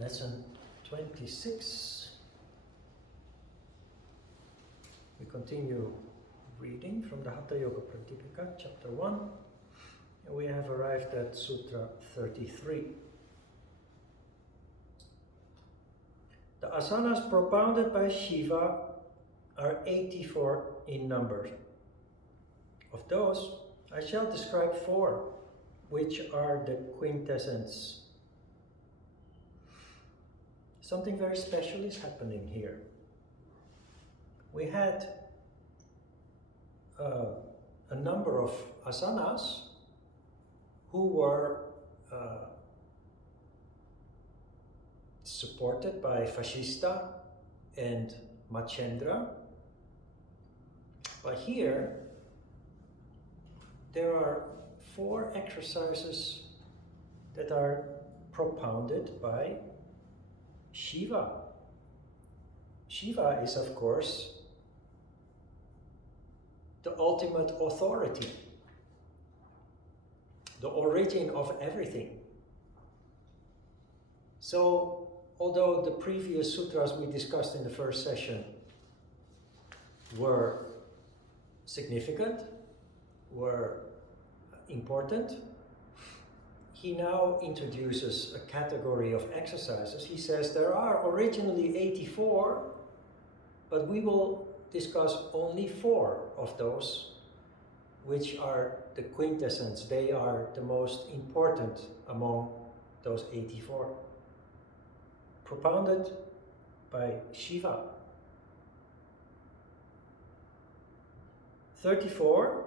Lesson 26. We continue reading from the Hatha Yoga Pradipika, chapter 1. And we have arrived at Sutra 33. The asanas propounded by Shiva are 84 in number. Of those, I shall describe 4, which are the quintessence. Something very special is happening here. We had a number of asanas who were supported by Fascista and Machendra. But here, there are 4 exercises that are propounded by Shiva. Shiva is, of course, the ultimate authority, the origin of everything. So, although the previous sutras we discussed in the first session were significant, were important, he now introduces a category of exercises. He says there are originally 84, but we will discuss only 4 of those, which are the quintessence. They are the most important among those 84. Propounded by Shiva. 34,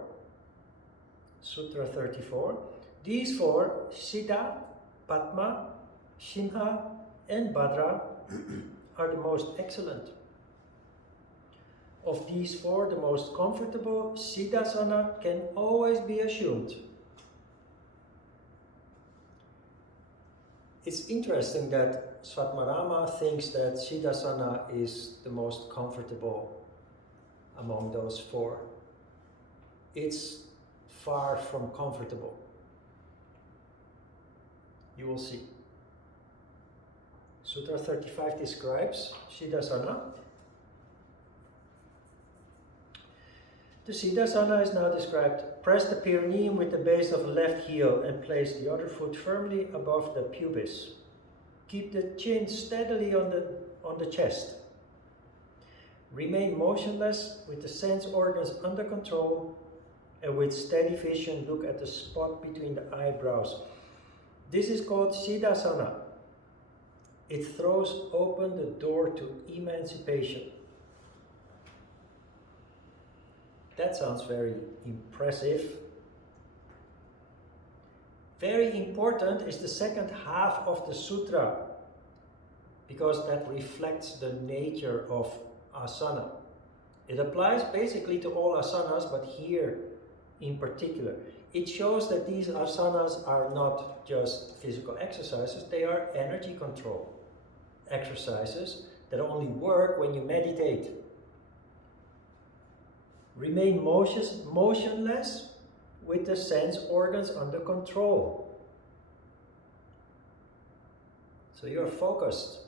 Sutra 34. These 4, Siddha, Padma, Simha, and Bhadra, are the most excellent. Of these 4, the most comfortable, Siddhasana, can always be assumed. It's interesting that Svatmarama thinks that Siddhasana is the most comfortable among those 4. It's far from comfortable. You will see. Sutra 35 describes Siddhasana. The Siddhasana is now described. Press the perineum with the base of the left heel and place the other foot firmly above the pubis. Keep the chin steadily on the chest. Remain motionless with the sense organs under control, and with steady vision look at the spot between the eyebrows. This is called Siddhasana. It throws open the door to emancipation. That sounds very impressive. Very important is the second half of the sutra, because that reflects the nature of asana. It applies basically to all asanas, but here in particular. It shows that these asanas are not just physical exercises, they are energy control exercises that only work when you meditate. Remain motionless with the sense organs under control. So you're focused.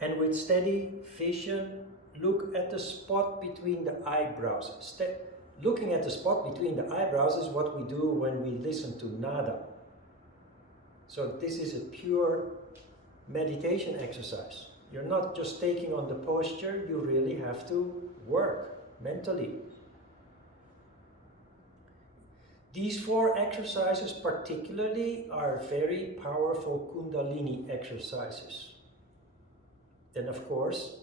And with steady vision, look at the spot between the eyebrows. Looking at the spot between the eyebrows is what we do when we listen to nada. So this is a pure meditation exercise. You're not just taking on the posture, you really have to work mentally. These 4 exercises particularly are very powerful Kundalini exercises. Then of course,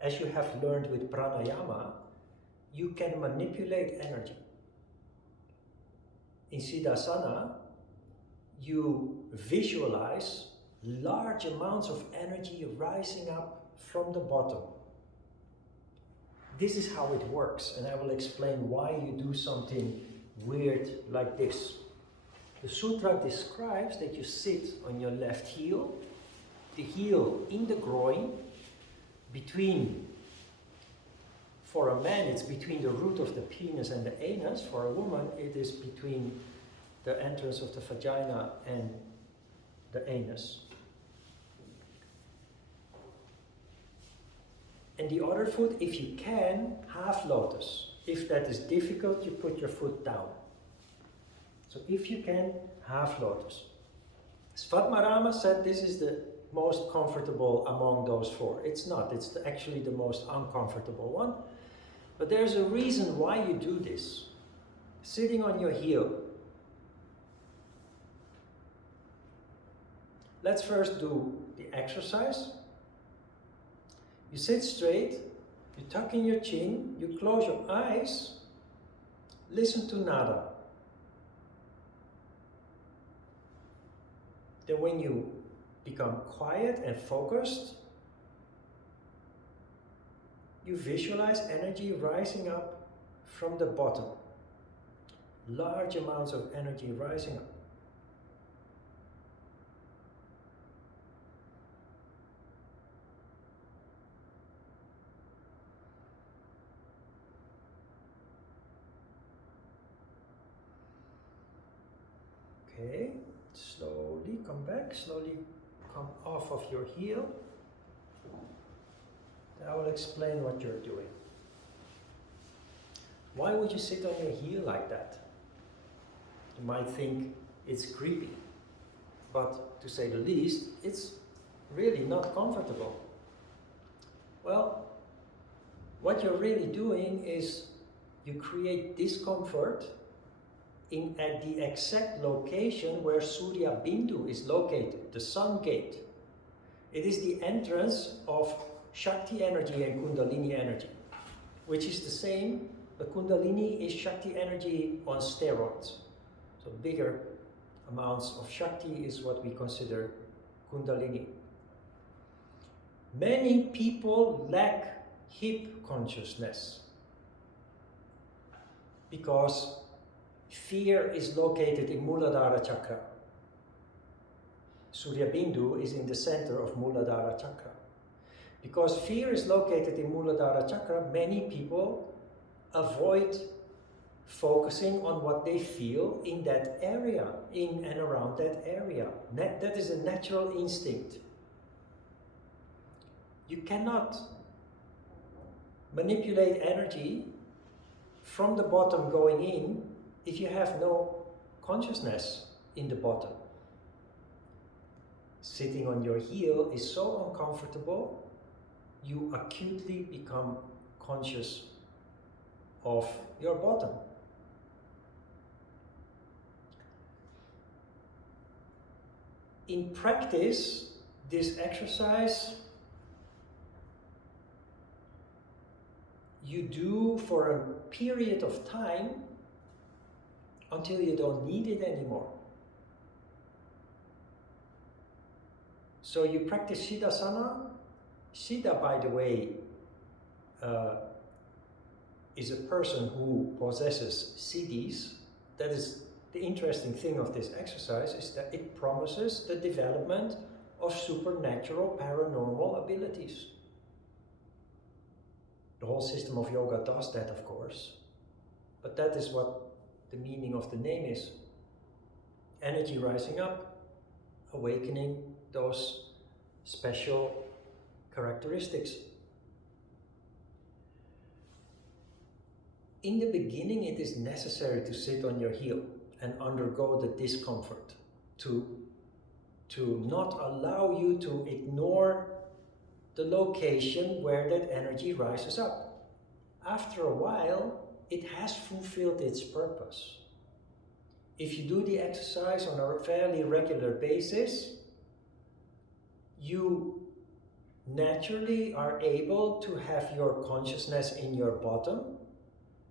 as you have learned with pranayama, you can manipulate energy. In Siddhasana, you visualize large amounts of energy rising up from the bottom. This is how it works, and I will explain why you do something weird like this. The sutra describes that you sit on your left heel, the heel in the groin, between, for a man it's between the root of the penis and the anus, for a woman it is between the entrance of the vagina and the anus. And the other foot, if you can, half lotus. If that is difficult, you put your foot down. So if you can, half lotus. Svatmarama said this is the most comfortable among those four. It's not, it's actually the most uncomfortable one. But there's a reason why you do this. Sitting on your heel. Let's first do the exercise. You sit straight, you tuck in your chin, you close your eyes, listen to nada. Then when you become quiet and focused, you visualize energy rising up from the bottom. Large amounts of energy rising up. Okay, slowly come back, slowly come off of your heel. I will explain what you're doing. Why would you sit on your heel like that? You might think it's creepy, but to say the least, it's really not comfortable. Well, what you're really doing is you create discomfort at the exact location where Surya Bindu is located, the sun gate. It is the entrance of Shakti energy and Kundalini energy, which is the same, but Kundalini is Shakti energy on steroids. So bigger amounts of Shakti is what we consider Kundalini. Many people lack hip consciousness because fear is located in Muladhara chakra. Surya Bindu is in the center of Muladhara chakra. Because fear is located in Muladhara chakra, many people avoid focusing on what they feel in that area, in and around that area. That is a natural instinct. You cannot manipulate energy from the bottom going in if you have no consciousness in the bottom. Sitting on your heel is so uncomfortable, you acutely become conscious of your bottom. In practice, this exercise you do for a period of time until you don't need it anymore. So you practice Siddhasana. Siddha, by the way, is a person who possesses siddhis. That is the interesting thing of this exercise, is that it promises the development of supernatural paranormal abilities. The whole system of yoga does that, of course, but that is what the meaning of the name is. Energy rising up, awakening those special characteristics. In the beginning, it is necessary to sit on your heel and undergo the discomfort to not allow you to ignore the location where that energy rises up. After a while, it has fulfilled its purpose. If you do the exercise on a fairly regular basis, you naturally are able to have your consciousness in your bottom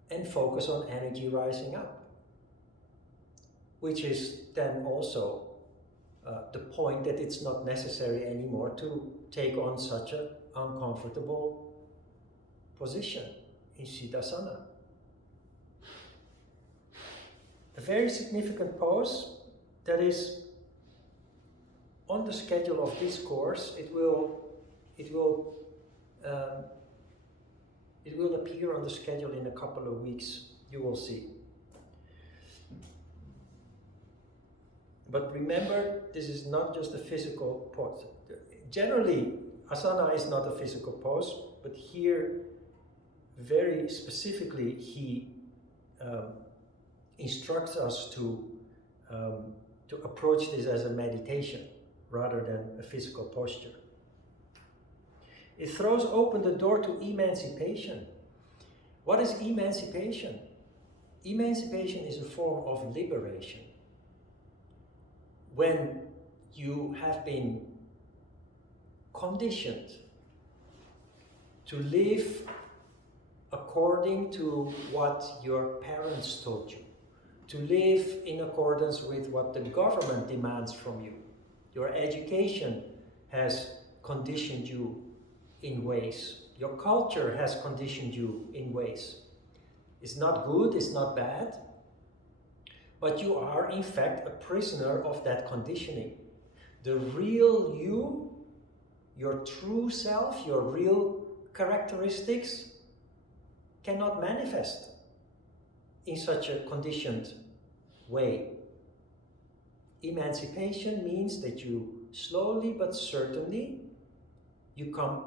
and focus on energy rising up, which is then also the point that it's not necessary anymore to take on such an uncomfortable position in Siddhasana. A very significant pose that is on the schedule of this course. It will appear on the schedule in a couple of weeks. You will see. But remember, this is not just a physical pose. Generally, asana is not a physical pose, but here, very specifically, he instructs us to approach this as a meditation rather than a physical posture. It throws open the door to emancipation. What is emancipation? Emancipation is a form of liberation. When you have been conditioned to live according to what your parents told you, to live in accordance with what the government demands from you. Your education has conditioned you in ways. Your culture has conditioned you in ways. It's not good, it's not bad, but you are in fact a prisoner of that conditioning. The real you, your true self, your real characteristics cannot manifest in such a conditioned way. Emancipation means that you slowly but certainly, you come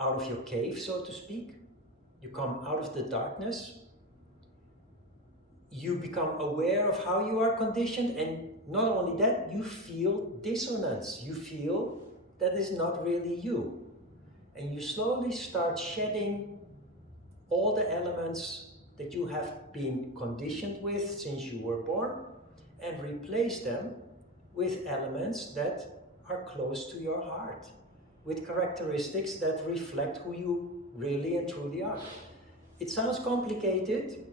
out of your cave, so to speak. You come out of the darkness. You become aware of how you are conditioned, and not only that, you feel dissonance. You feel that is not really you. And you slowly start shedding all the elements that you have been conditioned with since you were born, and replace them with elements that are close to your heart, with characteristics that reflect who you really and truly are. It sounds complicated,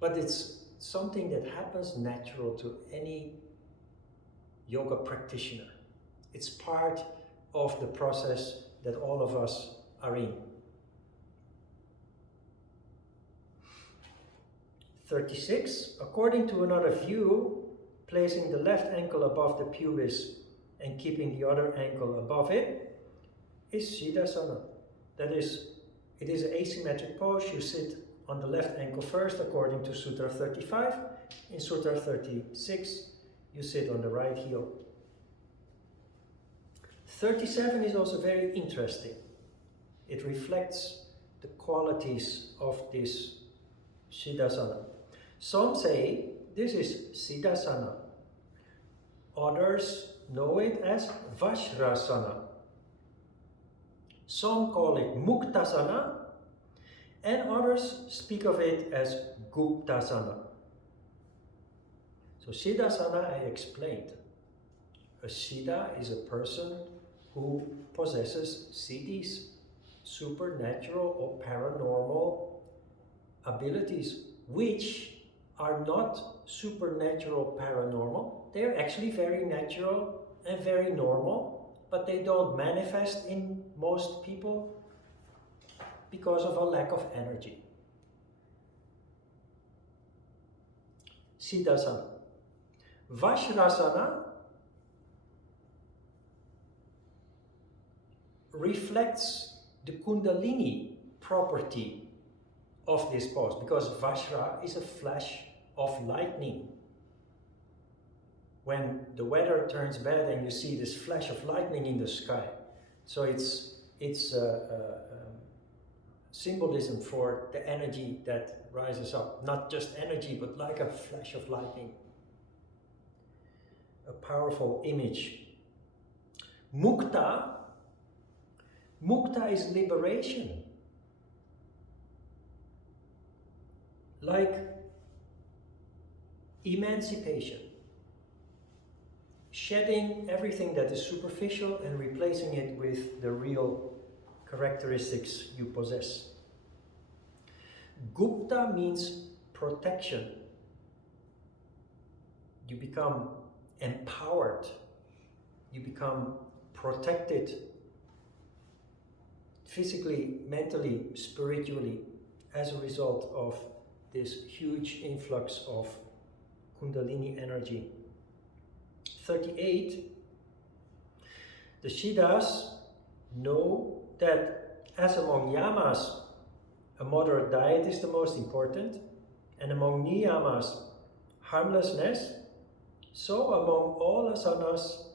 but it's something that happens natural to any yoga practitioner. It's part of the process that all of us are in. 36, according to another view, placing the left ankle above the pubis and keeping the other ankle above it is Siddhasana. That is, it is an asymmetric pose. You sit on the left ankle first, according to Sutra 35. In Sutra 36, you sit on the right heel. 37 is also very interesting. It reflects the qualities of this Siddhasana. Some say this is Siddhasana. Others know it as Vajrasana. Some call it Muktasana, and others speak of it as Guptasana. So Siddhasana I explained. A Siddha is a person who possesses siddhis, supernatural or paranormal abilities, which are not supernatural paranormal. They are actually very natural and very normal, but they don't manifest in most people because of a lack of energy. Siddhasana. Vajrasana reflects the Kundalini property of this pose, because Vajra is a flash of lightning. When the weather turns bad and you see this flash of lightning in the sky. So it's symbolism for the energy that rises up. Not just energy, but like a flash of lightning. A powerful image. Mukta is liberation. Like emancipation. Shedding everything that is superficial and replacing it with the real characteristics you possess. Gupta means protection. You become empowered. You become protected physically, mentally, spiritually, as a result of this huge influx of Kundalini energy. 38, the Siddhas know that as among yamas, a moderate diet is the most important, and among niyamas, harmlessness, So among all asanas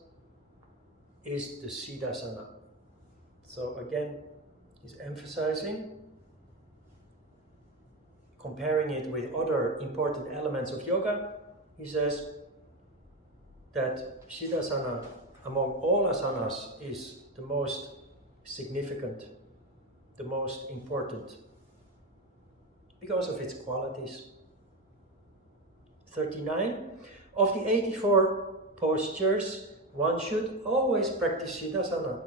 is the Siddhasana. So again, he's emphasizing, comparing it with other important elements of yoga. He says that Siddhasana among all asanas is the most significant, the most important, because of its qualities. 39. Of the 84 postures, one should always practice Siddhasana.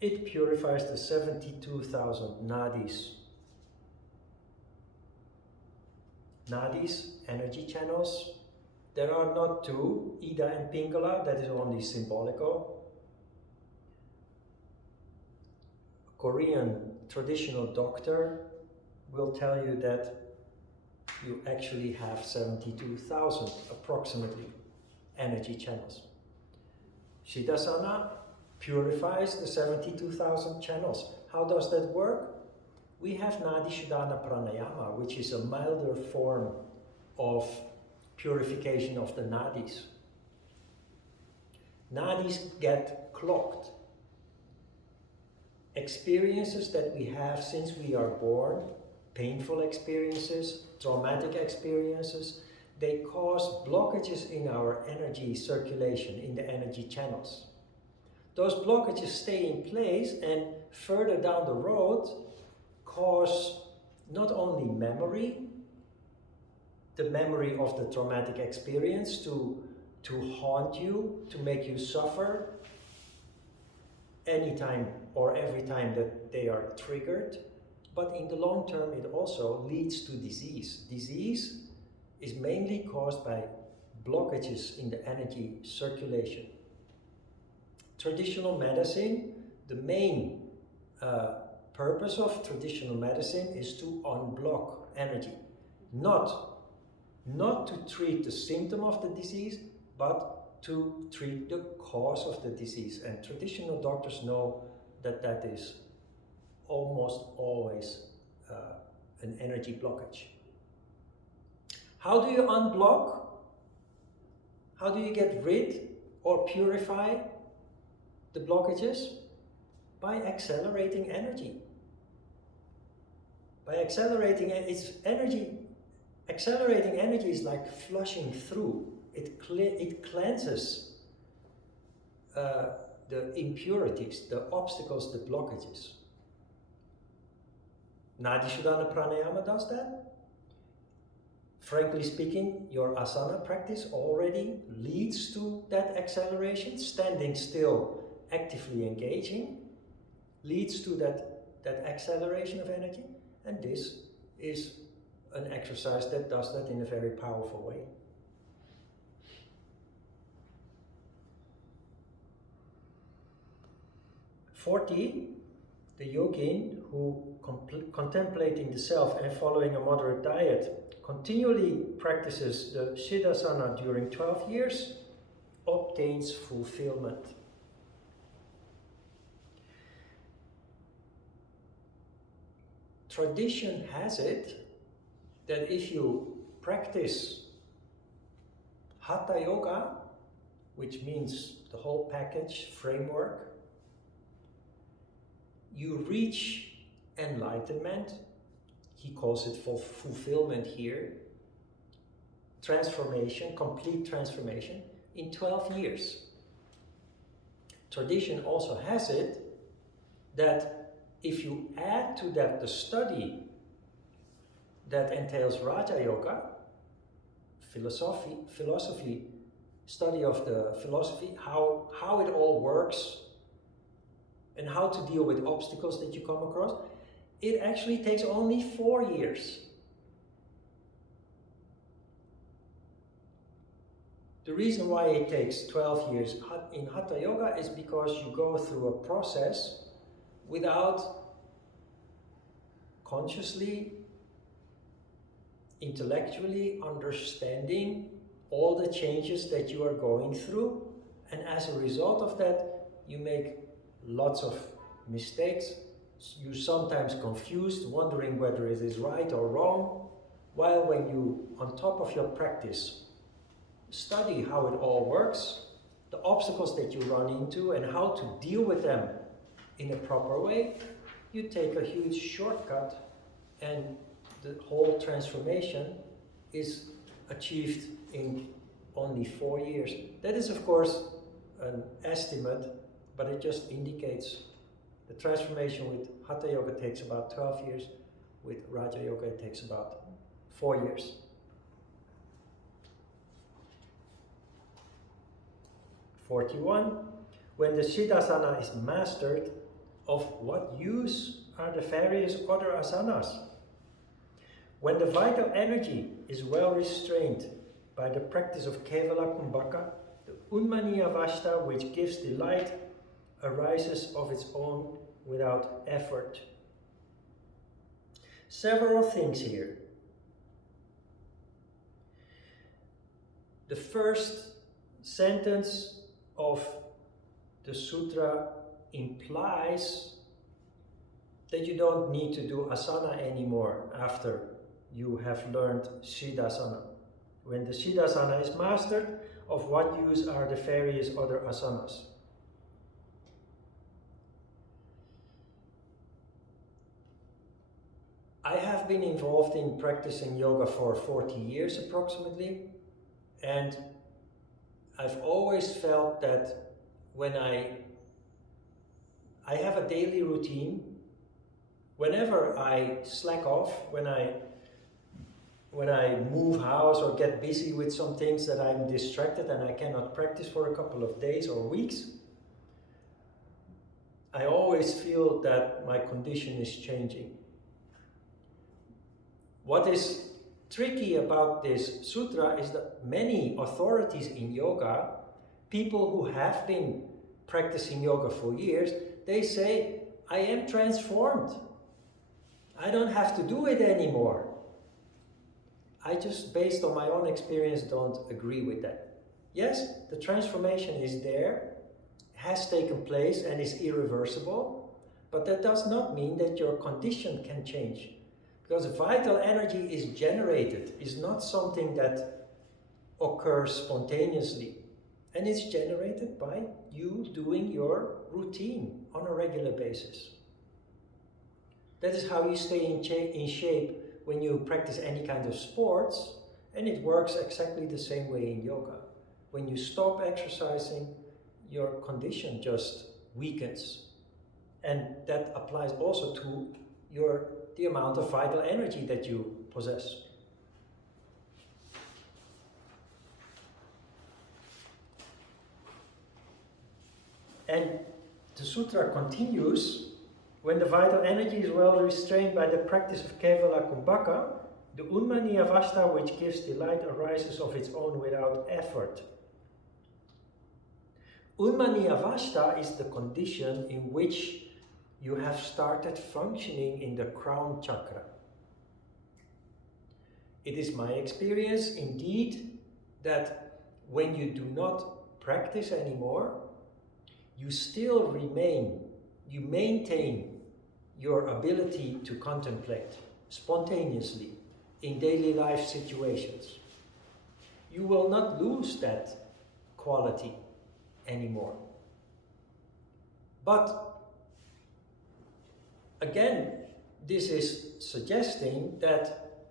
It purifies the 72,000 nadis. Nadis, energy channels. There are not two, Ida and Pingala, that is only symbolical. A Korean traditional doctor will tell you that you actually have 72,000 approximately energy channels. Siddhasana purifies the 72,000 channels. How does that work? We have Nadi Shodhana Pranayama, which is a milder form of purification of the nadis. Nadis get clogged. Experiences that we have since we are born, painful experiences, traumatic experiences, they cause blockages in our energy circulation, in the energy channels. Those blockages stay in place and further down the road cause not only memory, the memory of the traumatic experience to haunt you, to make you suffer anytime or every time that they are triggered, but in the long term it also leads to disease. Disease is mainly caused by blockages in the energy circulation. Traditional medicine, the main purpose of traditional medicine is to unblock energy, not to treat the symptom of the disease, but to treat the cause of the disease. And traditional doctors know that that is almost always an energy blockage. How do you unblock? How do you get rid or purify the blockages? By accelerating energy. By accelerating its energy. Accelerating energy is like flushing through. It cleanses the impurities, the obstacles, the blockages. Nadi Shodhana Pranayama does that. Frankly speaking, your asana practice already leads to that acceleration. Standing still, actively engaging, leads to that acceleration of energy. And this is an exercise that does that in a very powerful way. "40. The yogin who, contemplating the self and following a moderate diet, continually practices the Siddhasana during 12 years, obtains fulfillment." Tradition has it that if you practice Hatha Yoga, which means the whole package, framework, you reach enlightenment. He calls it fulfillment here. Transformation, complete transformation, in 12 years. Tradition also has it that if you add to that the study that entails Raja Yoga, philosophy, study of the philosophy, how it all works, and how to deal with obstacles that you come across, it actually takes only 4 years. The reason why it takes 12 years in Hatha Yoga is because you go through a process without consciously, intellectually understanding all the changes that you are going through, and as a result of that, you make lots of mistakes. You're sometimes confused, wondering whether it is right or wrong, while when you, on top of your practice, study how it all works, the obstacles that you run into, and how to deal with them in a proper way, you take a huge shortcut, and the whole transformation is achieved in only 4 years. That is, of course, an estimate, but it just indicates the transformation with Hatha Yoga takes about 12 years, with Raja Yoga it takes about 4 years. (41) When the Siddhasana is mastered, of what use are the various other asanas? When the vital energy is well restrained by the practice of Kevala Kumbhaka, the Unmaniya Vashta, which gives delight, arises of its own without effort. Several things here. The first sentence of the sutra implies that you don't need to do asana anymore after you have learned Siddhasana. When the Siddhasana is mastered, of what use are the various other asanas? I have been involved in practicing yoga for 40 years approximately, and I've always felt that when I have a daily routine, whenever I slack off, when I move house or get busy with some things that I'm distracted and I cannot practice for a couple of days or weeks, I always feel that my condition is changing. What is tricky about this sutra is that many authorities in yoga, people who have been practicing yoga for years, they say, I am transformed. I don't have to do it anymore. I just, based on my own experience, don't agree with that. Yes, the transformation is there, has taken place and is irreversible, but that does not mean that your condition can change. Because vital energy is generated, is not something that occurs spontaneously. And it's generated by you doing your routine on a regular basis. That is how you stay in shape when you practice any kind of sports, and it works exactly the same way in yoga. When you stop exercising, your condition just weakens. And that applies also to the amount of vital energy that you possess. And the sutra continues, when the vital energy is well restrained by the practice of Kevala Kumbhaka, the Unmaniya Vashta, which gives delight, arises of its own without effort. Unmaniya Vashta is the condition in which you have started functioning in the crown chakra. It is my experience, indeed, that when you do not practice anymore, you still you maintain your ability to contemplate spontaneously in daily life situations. You will not lose that quality anymore. But again, this is suggesting that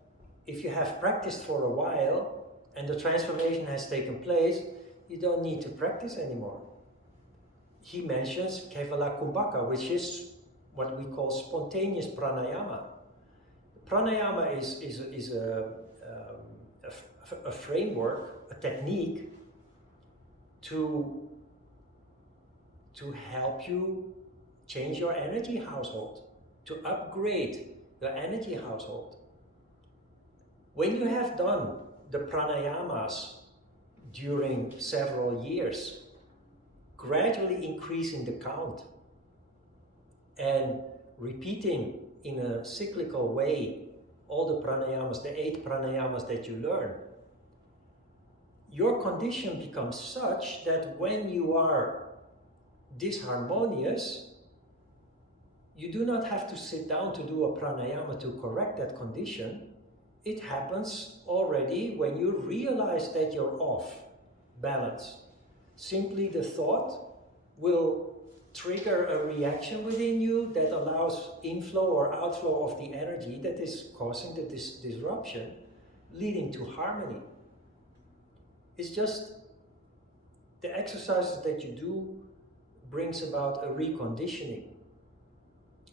if you have practiced for a while and the transformation has taken place, you don't need to practice anymore. He mentions Kevala Kumbhaka, which is what we call spontaneous pranayama. Pranayama is a framework, a technique to help you change your energy household, to upgrade your energy household. When you have done the pranayamas during several years, gradually increasing the count and repeating in a cyclical way all the pranayamas, the 8 pranayamas that you learn, your condition becomes such that when you are disharmonious, you do not have to sit down to do a pranayama to correct that condition. It happens already when you realize that you're off, balance. Simply the thought will trigger a reaction within you that allows inflow or outflow of the energy that is causing the disruption, leading to harmony. It's just the exercises that you do brings about a reconditioning.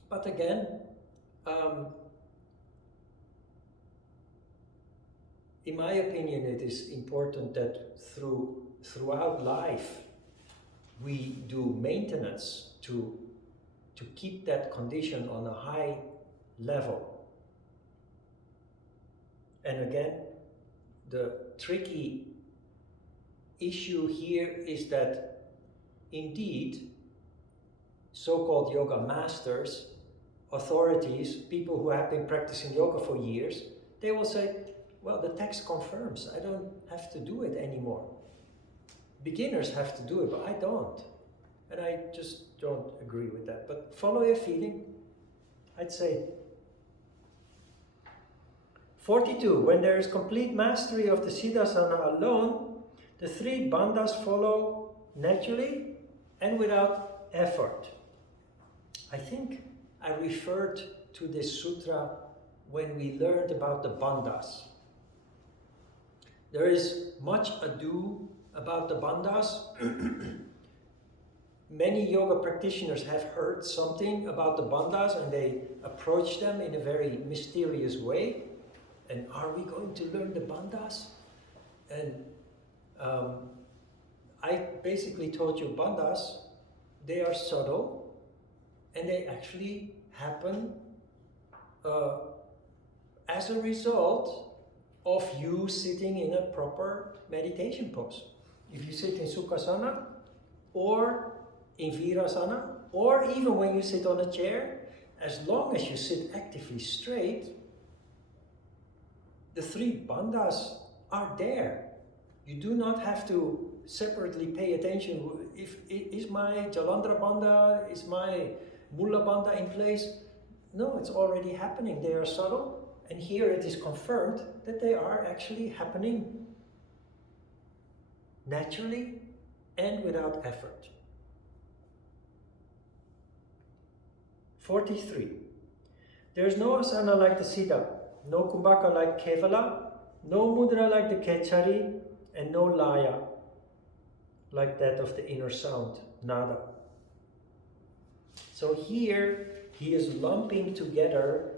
But again, in my opinion, it is important that throughout life we do maintenance to keep that condition on a high level. And again, the tricky issue here is that indeed so-called yoga masters, authorities, people who have been practicing yoga for years, they will say, well, the text confirms, I don't have to do it anymore. Beginners have to do it, but I don't. And I just don't agree with that. But follow your feeling, I'd say. 42. When there is complete mastery of the Siddhasana alone, the three bandhas follow naturally and without effort. I think I referred to this sutra when we learned about the bandhas. There is much ado about the bandhas. Many yoga practitioners have heard something about the bandhas and they approach them in a very mysterious way. And are we going to learn the bandhas? And I basically told you bandhas, they are subtle and they actually happen as a result of you sitting in a proper meditation pose. If you sit in Sukhasana or in Virasana, or even when you sit on a chair, as long as you sit actively straight, the three bandhas are there. You do not have to separately pay attention. Is my Jalandhara bandha, is my Mula bandha in place? No, it's already happening. They are subtle. And here it is confirmed that they are actually happening naturally and without effort. 43. There is no asana like the Siddha, no kumbhaka like Kevala, no mudra like the Kechari, and no laya like that of the inner sound, nada. So here he is lumping together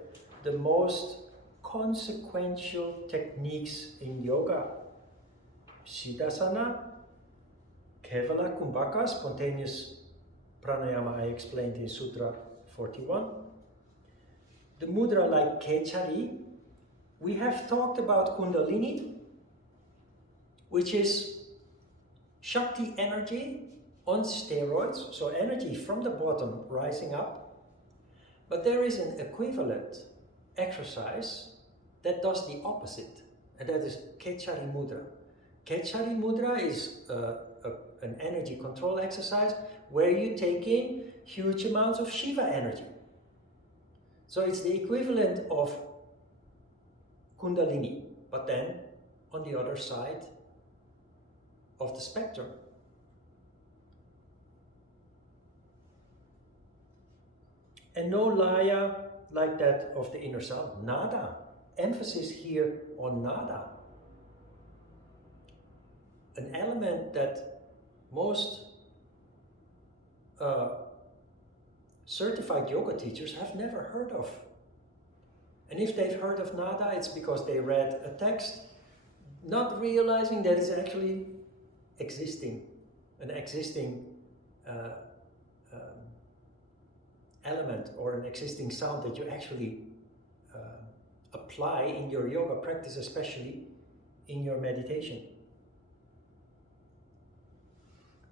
the most consequential techniques in yoga. Siddhasana, Kevala, Kumbhaka, spontaneous pranayama I explained in Sutra 41. The mudra like Kechari, we have talked about Kundalini, which is Shakti energy on steroids, so energy from the bottom rising up. But there is an equivalent exercise that does the opposite, and that is Kechari Mudra. Kechari Mudra is an energy control exercise where you take in huge amounts of Shiva energy. So it's the equivalent of Kundalini, but then on the other side of the spectrum. And no laya like that of the inner sound, nada. Emphasis here on nada. An element that most certified yoga teachers have never heard of. And if they've heard of nada, it's because they read a text, not realizing that it's actually existing, an existing element or an existing sound that you actually apply in your yoga practice, especially in your meditation.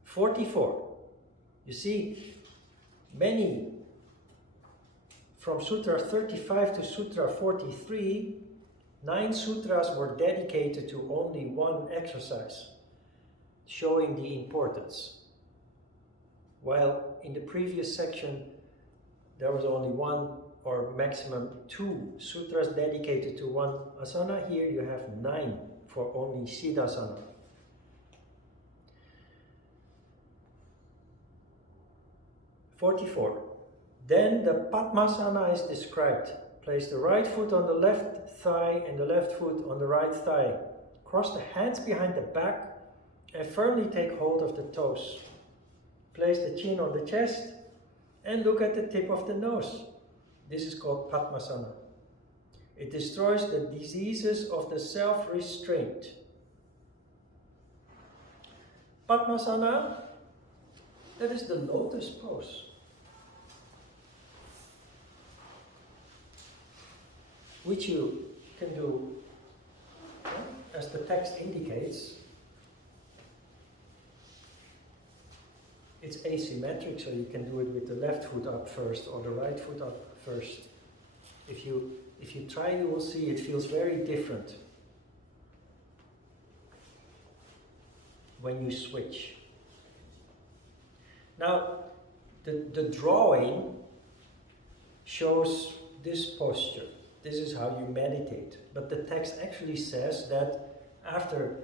44. You see, many from Sutra 35 to Sutra 43, 9 sutras were dedicated to only one exercise, showing the importance. While in the previous section, there was only one or maximum 2 sutras dedicated to one asana. Here you have 9 for only Siddhasana. 44. Then the Padmasana is described. Place the right foot on the left thigh and the left foot on the right thigh. Cross the hands behind the back and firmly take hold of the toes. Place the chin on the chest and look at the tip of the nose. This is called Padmasana. It destroys the diseases of the self-restraint. Padmasana, that is the lotus pose. Which you can do, as the text indicates. It's asymmetric, so you can do it with the left foot up first or the right foot up first. If you try, you will see it feels very different when you switch. Now, the drawing shows this posture. This is how you meditate. But the text actually says that after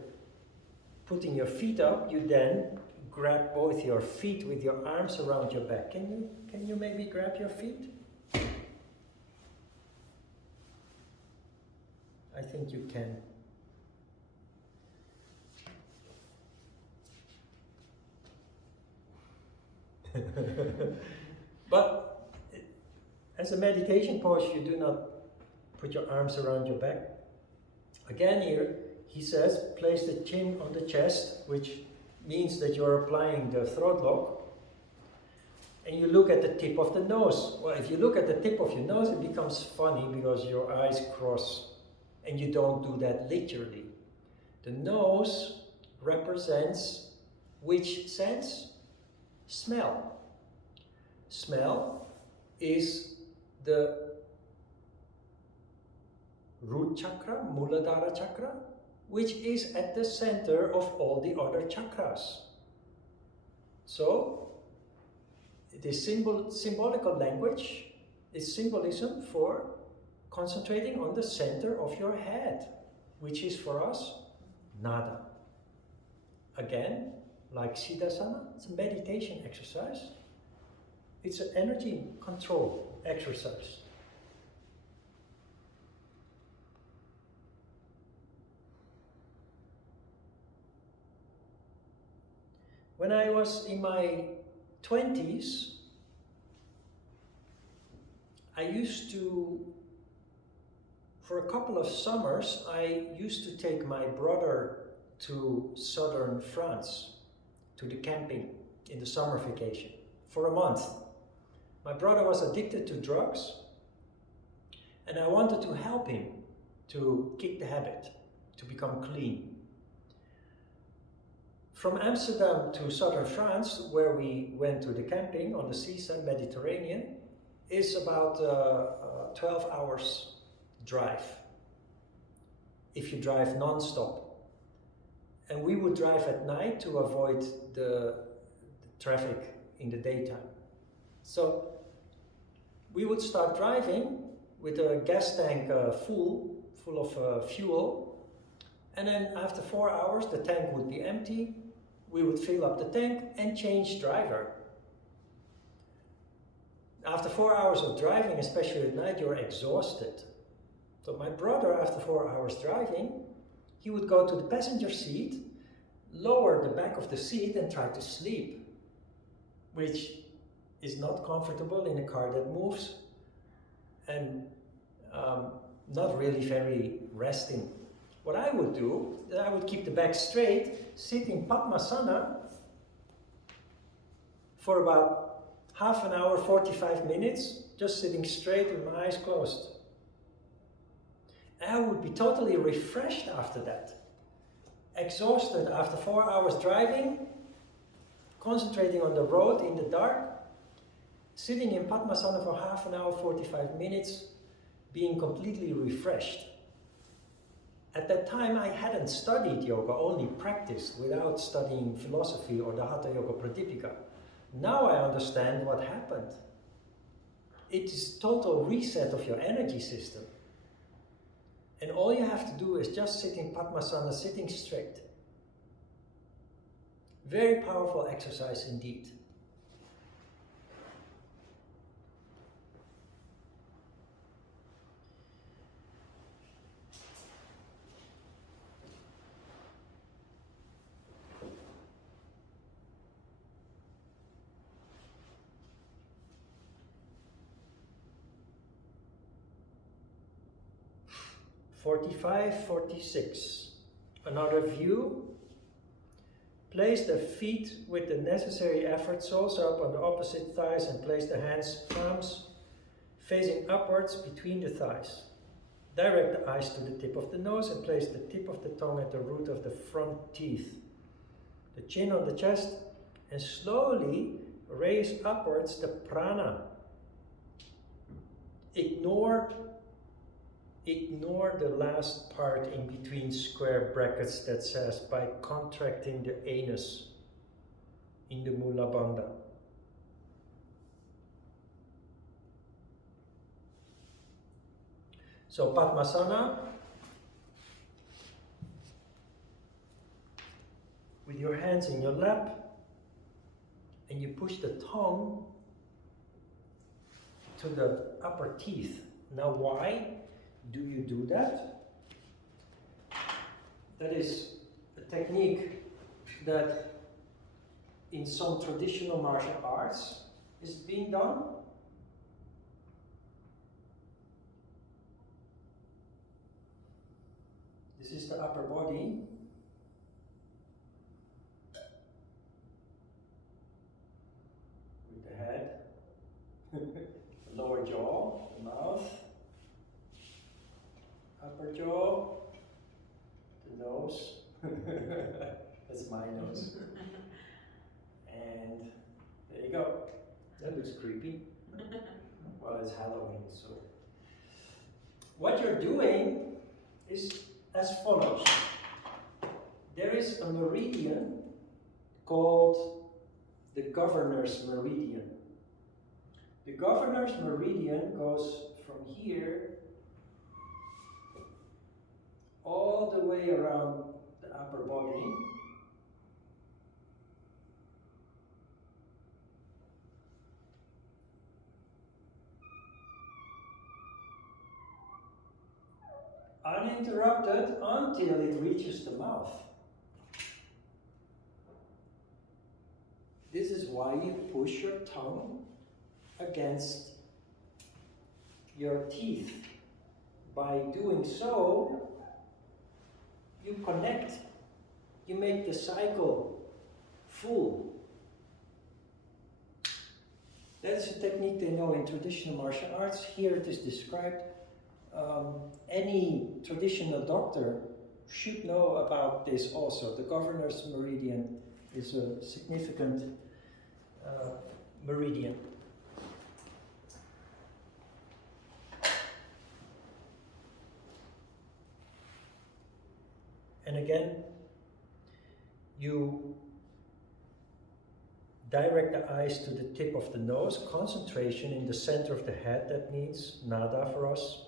putting your feet up, you then grab both your feet with your arms around your back. Can you maybe grab your feet? I think you can. But as a meditation pose, you do not put your arms around your back. Again here, he says, place the chin on the chest, which means that you're applying the throat lock. And you look at the tip of the nose. Well, if you look at the tip of your nose, it becomes funny because your eyes cross. And you don't do that literally. The nose represents which sense? Smell. Smell is the root chakra, Muladhara chakra, which is at the center of all the other chakras. So, it is symbolical language, it's symbolism for concentrating on the center of your head, which is for us, nada. Again, like Siddhasana, it's a meditation exercise. It's an energy control exercise. When I was in my 20s, I used to, for a couple of summers, I used to take my brother to southern France, to the camping in the summer vacation, for a month. My brother was addicted to drugs, and I wanted to help him to kick the habit, to become clean. From Amsterdam to southern France, where we went to the camping on the seaside Mediterranean, is about 12 hours drive, if you drive non-stop. And we would drive at night to avoid the traffic in the daytime. So we would start driving with a gas tank full of fuel, and then after 4 hours the tank would be empty. We would fill up the tank and change driver. After 4 hours of driving, especially at night, you're exhausted. So my brother, after 4 hours driving, he would go to the passenger seat, lower the back of the seat and try to sleep, which is not comfortable in a car that moves and not really very resting. What I would do, I would keep the back straight, sit in Padmasana for about half an hour, 45 minutes, just sitting straight with my eyes closed. And I would be totally refreshed after that. Exhausted after 4 hours driving, concentrating on the road in the dark, sitting in Padmasana for half an hour, 45 minutes, being completely refreshed. At that time, I hadn't studied yoga, only practiced without studying philosophy or the Hatha Yoga Pradipika. Now I understand what happened. It is total reset of your energy system. And all you have to do is just sit in Padmasana, sitting straight. Very powerful exercise indeed. 45, 46. Another view. Place the feet with the necessary effort, soles up on the opposite thighs, and place the hands, palms facing upwards between the thighs. Direct the eyes to the tip of the nose and place the tip of the tongue at the root of the front teeth. The chin on the chest, and slowly raise upwards the prana. Ignore the last part in between square brackets that says by contracting the anus in the Mula Bandha. So Padmasana, with your hands in your lap, and you push the tongue to the upper teeth. Now why do you do that? That is a technique that in some traditional martial arts is being done. This is the upper body. With the head, the lower jaw, the mouth, upper jaw, the nose. That's my nose. And there you go. That looks creepy. Well, it's Halloween, so. What you're doing is as follows. There is a meridian called the Governor's Meridian. The Governor's Meridian goes from here all the way around the upper body. Uninterrupted until it reaches the mouth. This is why you push your tongue against your teeth. By doing so, you connect, you make the cycle full. That is a technique they know in traditional martial arts. Here it is described. Any traditional doctor should know about this also. The Governor's Meridian is a significant meridian. And again, you direct the eyes to the tip of the nose, concentration in the center of the head, that means nada for us.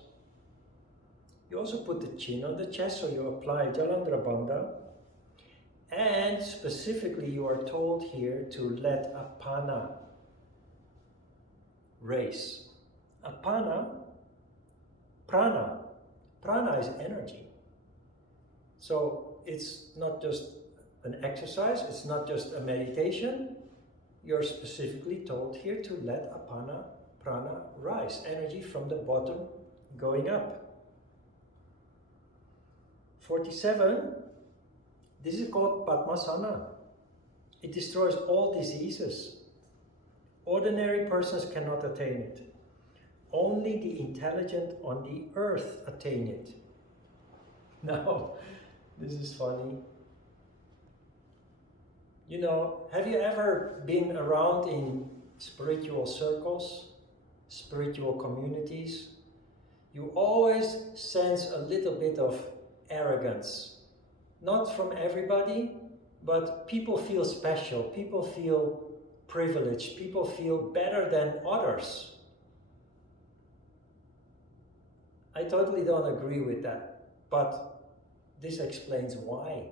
You also put the chin on the chest, so you apply Jalandhara Bandha. And specifically, you are told here to let apana race. Apana, prana. Prana is energy. So it's not just an exercise, it's not just a meditation. You're specifically told here to let apana, prana rise. Energy from the bottom going up. 47, this is called Padmasana. It destroys all diseases. Ordinary persons cannot attain it. Only the intelligent on the earth attain it. Now, this is funny. You know, have you ever been around in spiritual circles, spiritual communities? You always sense a little bit of arrogance. Not from everybody, but people feel special, people feel privileged, people feel better than others. I totally don't agree with that, but this explains why.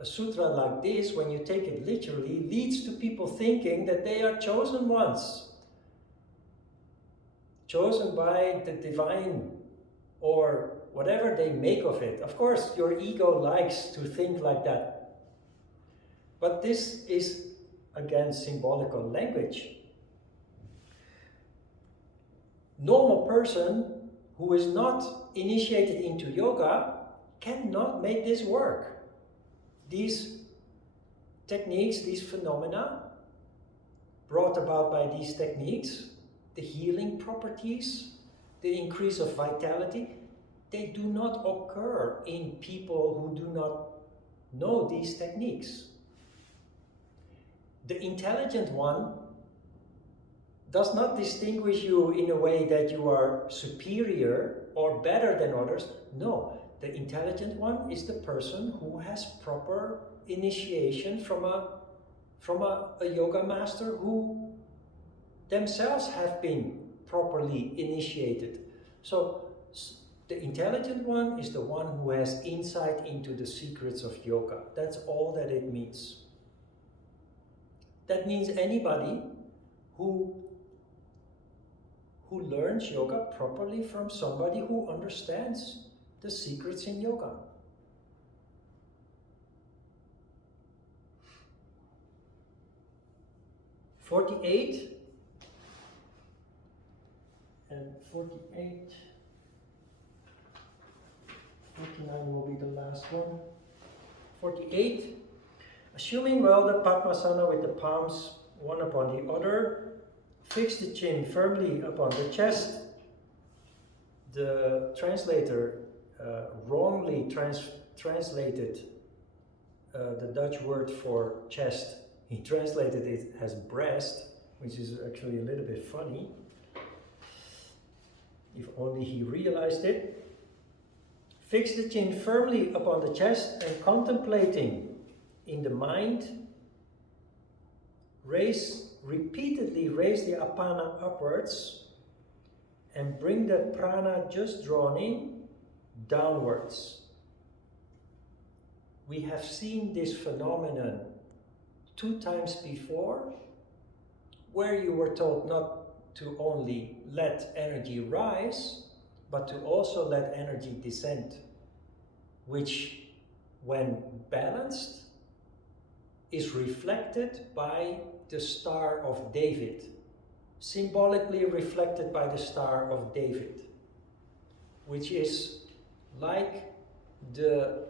A sutra like this, when you take it literally, leads to people thinking that they are chosen ones. Chosen by the divine, or whatever they make of it. Of course, your ego likes to think like that. But this is, again, symbolical language. Normal person who is not initiated into yoga cannot make this work. These techniques, these phenomena brought about by these techniques, the healing properties, the increase of vitality, they do not occur in people who do not know these techniques. The intelligent one does not distinguish you in a way that you are superior or better than others. No, the intelligent one is the person who has proper initiation from a yoga master who themselves have been properly initiated. So the intelligent one is the one who has insight into the secrets of yoga. That's all that it means. That means anybody who learns yoga properly from somebody who understands the secrets in yoga. (48) and 48, 49 will be the last one. 48. Assuming well the Padmasana with the palms one upon the other, fix the chin firmly upon the chest. The translator wrongly translated the Dutch word for chest. He translated it as breast, which is actually a little bit funny. If only he realized it. Fix the chin firmly upon the chest and contemplating in the mind, repeatedly raise the apana upwards and bring the prana just drawn in downwards. We have seen this phenomenon 2 times before, where you were told not to only let energy rise, but to also let energy descend, which, when balanced, is reflected by the Star of David, symbolically reflected by the Star of David, which is like the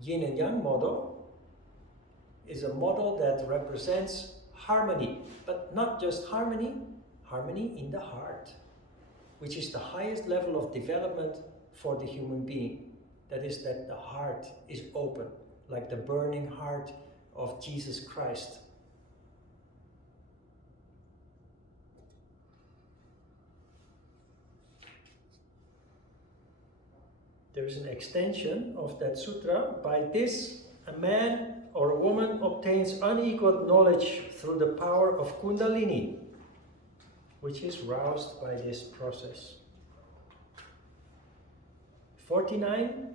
Yin and Yang model, is a model that represents harmony, but not just harmony, harmony in the heart, which is the highest level of development for the human being. That is, that the heart is open, like the burning heart of Jesus Christ. There is an extension of that sutra. By this, a man or a woman obtains unequaled knowledge through the power of Kundalini, which is roused by this process. 49,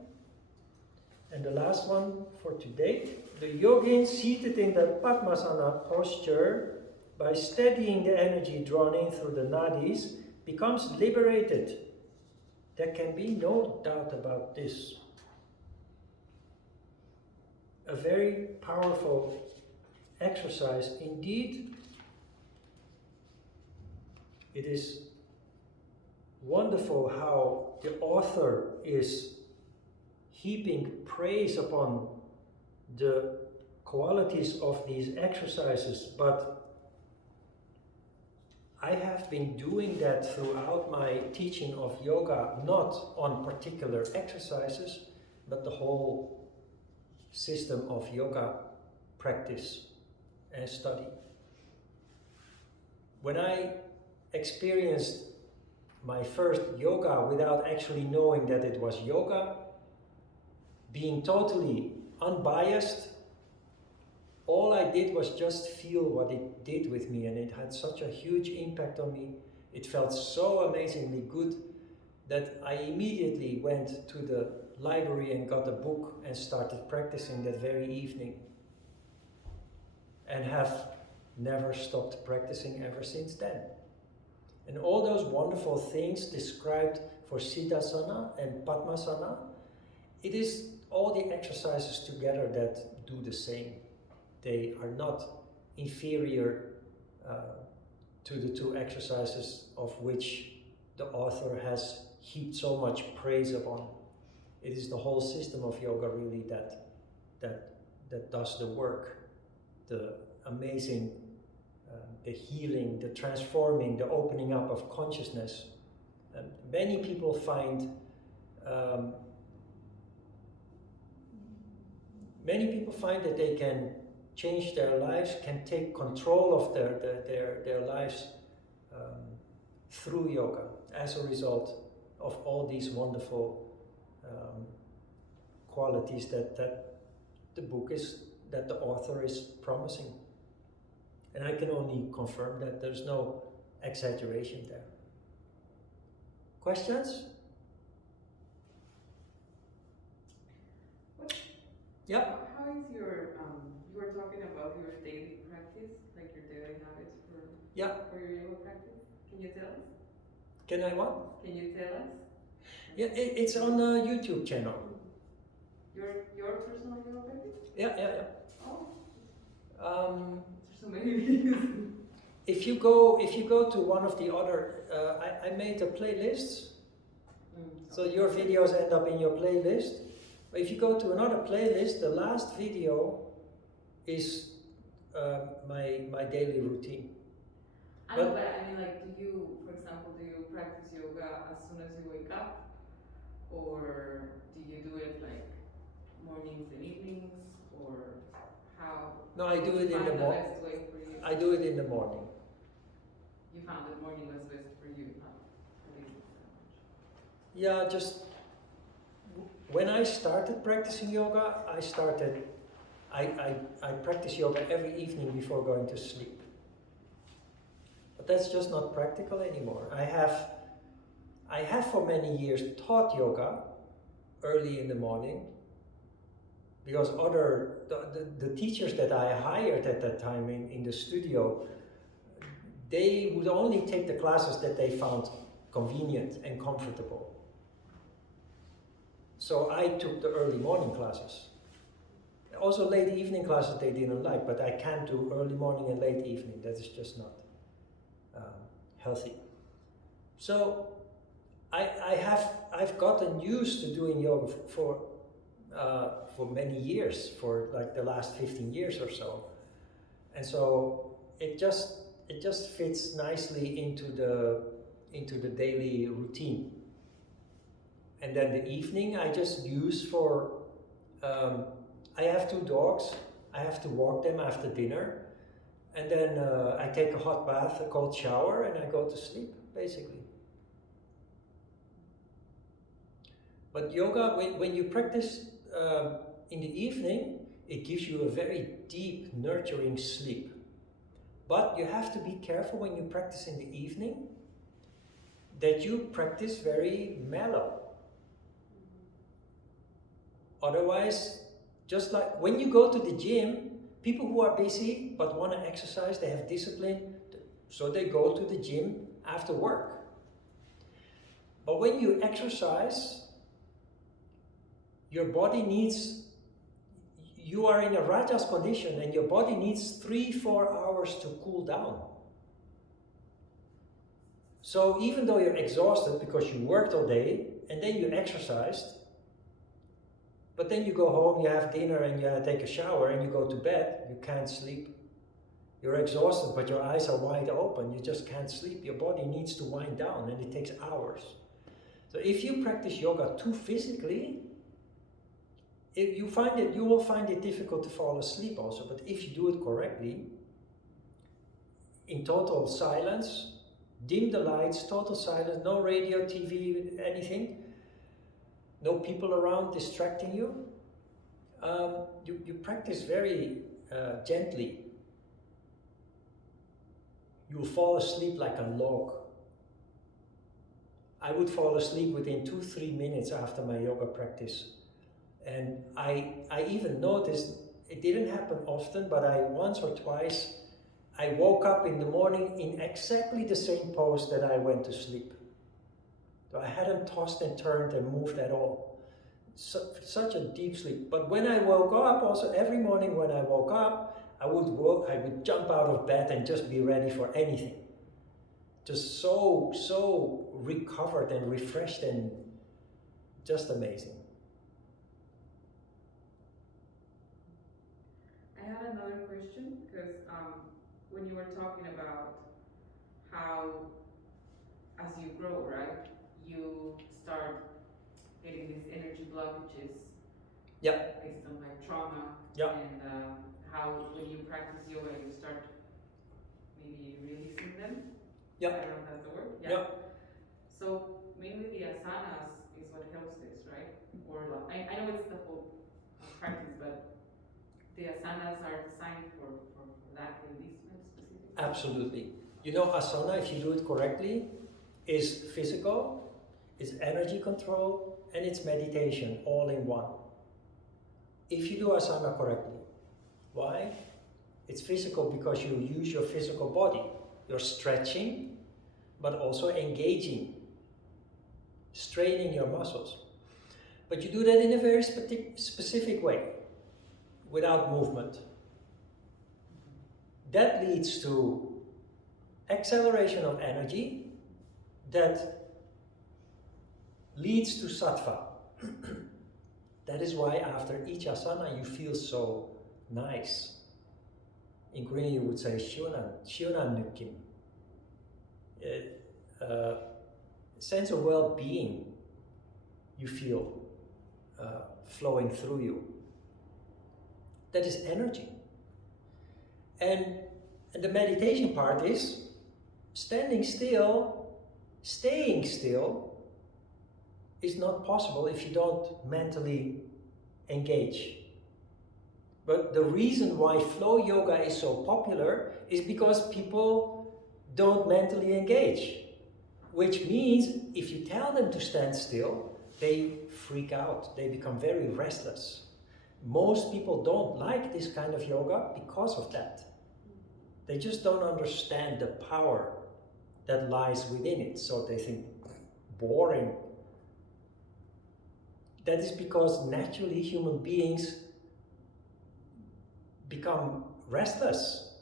and the last one for today. The yogin seated in the Padmasana posture, by steadying the energy drawn in through the nadis, becomes liberated. There can be no doubt about this. A very powerful exercise indeed. It is wonderful how the author is heaping praise upon the qualities of these exercises, but I have been doing that throughout my teaching of yoga, not on particular exercises, but the whole system of yoga practice and study. When I experienced my first yoga without actually knowing that it was yoga, being totally unbiased, all I did was just feel what it did with me, and it had such a huge impact on me. It felt so amazingly good that I immediately went to the library and got a book and started practicing that very evening, and have never stopped practicing ever since then. And all those wonderful things described for Siddhasana and Padmasana, it is all the exercises together that do the same. They are not inferior to the 2 exercises of which the author has heaped so much praise upon. It is the whole system of yoga really that does the work, the amazing, the healing, the transforming, the opening up of consciousness. And many people find that they can change their lives, can take control of their lives through yoga as a result of all these wonderful qualities that the author is promising. And I can only confirm that there's no exaggeration there. Questions? Yeah. How is your, you were talking about your daily practice, like your daily habits for your yoga practice. Can you tell us? Can I what? Can you tell us? Yeah, it's on a YouTube channel. Your personal yoga practice? Yeah. Oh. There's so many videos. If you go to one of the other, I made a playlist, so your videos end up in your playlist. But if you go to another playlist, the last video is my daily routine. I know, but I mean, like, do you, for example, do you practice yoga as soon as you wake up, or do you do it like mornings and evenings, or how? No, I do it in the morning. I do it in the morning. You found that morning was best for you, not for evening so much. Yeah, just when I started practicing yoga, I practice yoga every evening before going to sleep. But that's just not practical anymore. I have for many years taught yoga early in the morning, because the teachers that I hired at that time in the studio, they would only take the classes that they found convenient and comfortable. So I took the early morning classes. Also late evening classes they didn't like, but I can't do early morning and late evening. That is just not healthy. So I've gotten used to doing yoga for many years, for like the last 15 years or so. And so it just fits nicely into the daily routine. And then the evening I just use for, I have 2 dogs, I have to walk them after dinner, and then I take a hot bath, a cold shower, and I go to sleep, basically. But yoga, when you practice in the evening, it gives you a very deep, nurturing sleep. But you have to be careful when you practice in the evening, that you practice very mellow. Otherwise, just like when you go to the gym, people who are busy but want to exercise, they have discipline, so they go to the gym after work. But when you exercise, your body needs, you are in a rajas condition and your body needs 3-4 hours to cool down. So even though you're exhausted because you worked all day and then you exercised, but then you go home, you have dinner and you take a shower and you go to bed, you can't sleep. You're exhausted, but your eyes are wide open, you just can't sleep. Your body needs to wind down and it takes hours. So if you practice yoga too physically, you will find it difficult to fall asleep also. But if you do it correctly, in total silence, dim the lights, total silence, no radio, TV, anything, no people around distracting you, you practice very gently. You will fall asleep like a log. I would fall asleep within 2-3 minutes after my yoga practice. And I even noticed, it didn't happen often, but once or twice, I woke up in the morning in exactly the same pose that I went to sleep. So I hadn't tossed and turned and moved at all. Such a deep sleep. But when I woke up, also every morning when I woke up, I would jump out of bed and just be ready for anything. Just so recovered and refreshed and just amazing. I had another question because when you were talking about how as you grow, right, you start getting these energy blockages based on like trauma and how when you practice yoga you start maybe releasing them. I don't know if that's the word. So mainly the asanas is what helps this, right? Or like, I know it's the whole practice, but the asanas are designed for that releasement specifically. Absolutely. You know, asana, if you do it correctly, is physical, it's energy control, and it's meditation all in one. If you do asana correctly, why? It's physical because you use your physical body. You're stretching, but also engaging, straining your muscles. But you do that in a very specific way, without movement. That leads to acceleration of energy, that leads to sattva. That is why after each asana you feel so nice. In Korean you would say 시원한 느낌. Sense of well-being you feel flowing through you. That is energy. And the meditation part is standing still, staying still is not possible if you don't mentally engage. But the reason why flow yoga is so popular is because people don't mentally engage. Which means if you tell them to stand still, they freak out, they become very restless. Most people don't like this kind of yoga because of that. They just don't understand the power that lies within it, so they think, boring. That is because naturally human beings become restless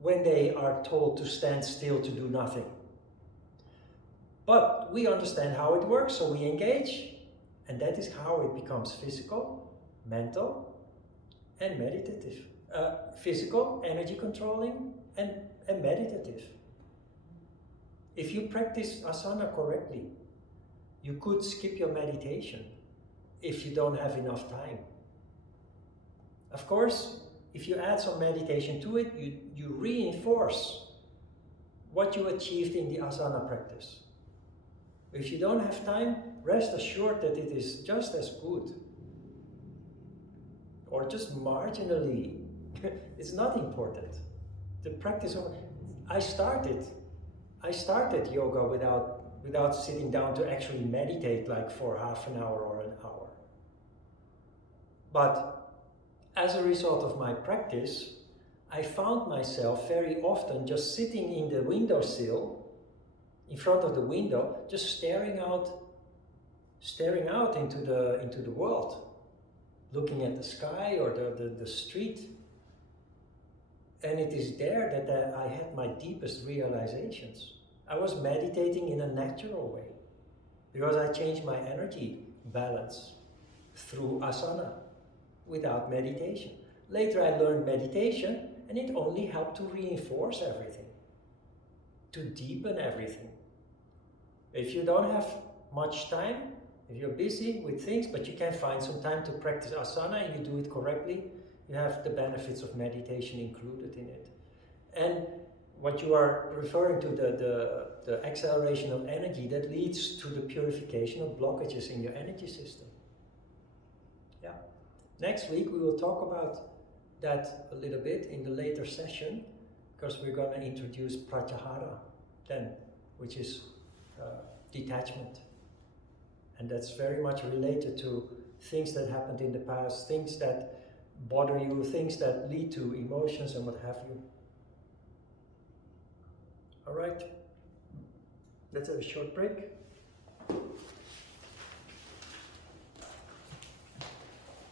when they are told to stand still to do nothing. But we understand how it works, so we engage, and that is how it becomes physical, mental, and meditative. Physical, energy controlling, and meditative. If you practice asana correctly, you could skip your meditation if you don't have enough time. Of course, if you add some meditation to it, you reinforce what you achieved in the asana practice. If you don't have time, rest assured that it is just as good. Or just marginally. It's not important. The practice of... I started yoga without sitting down to actually meditate like for half an hour or an hour. But as a result of my practice, I found myself very often just sitting in the windowsill, in front of the window, just staring out into the world, looking at the sky or the street. And it is there that I had my deepest realizations. I was meditating in a natural way because I changed my energy balance through asana without meditation. Later I learned meditation, and it only helped to reinforce everything, to deepen everything. If you don't have much time, if you're busy with things, but you can find some time to practice asana and you do it correctly, you have the benefits of meditation included in it. And what you are referring to, the acceleration of energy, that leads to the purification of blockages in your energy system. Yeah. Next week we will talk about that a little bit in the later session, because we're going to introduce pratyahara then, which is detachment. And that's very much related to things that happened in the past, things that bother you, things that lead to emotions and what have you. All right, let's have a short break.